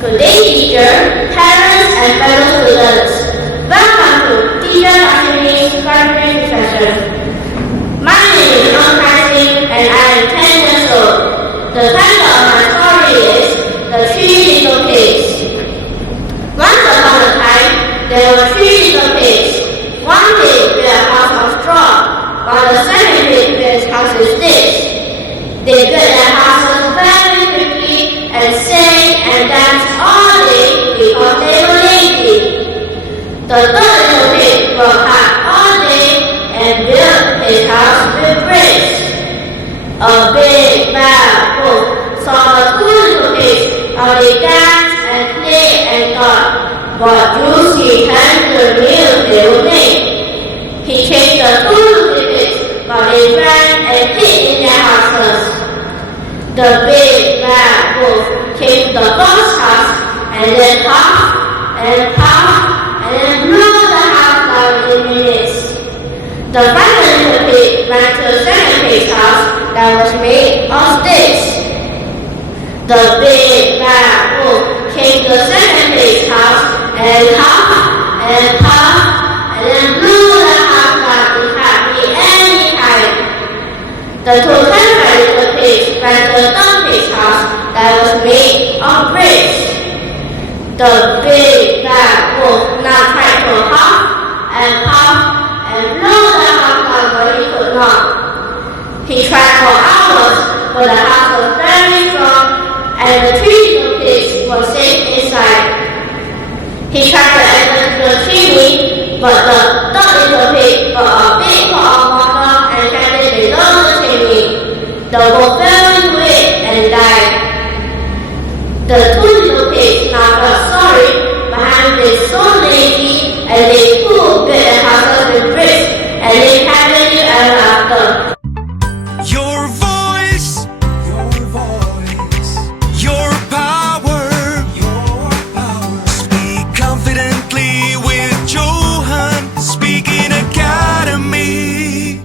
Good day, teacher, parents, and fellow students. Welcome to Teacher Academy's graduation session. My name is Ang Kai Sing, and I am 10 years old. The title of my story is The Three Little Pigs. Once upon a time, there were 3 little pigs. One pig built a house of straw, while the second pig built his house of sticks. They built their houses very quickly and sang and danced all day because they were lazy. The third little pig worked hard all day and built his house with bricks. A big bad wolf saw the 2 little pigs how they danced and played and thought what juicy tender meals they would make. He chased the 2 little pigs while they ran and hid in their houses. The big bad wolf came to the first house and then puffed and puffed and then blew the house down in minutes. The final little pig ran to the second pig's house that was made of sticks. The big bad wolf came to the second pig's house and puffed and puffed and then blew the house down in hardly any time. The 2 terrified little pigs ran to the third pig's house that was made of bricks. The big bad wolf now tried to huff and puff and blow the house down, but he could not. He tried for hours, but the house was very strong and the 3 little pigs were safe inside. He tried to enter the chimney, but the third little pig got a big pot of water and kept it below the chimney. The wolf fell into it and died. The 2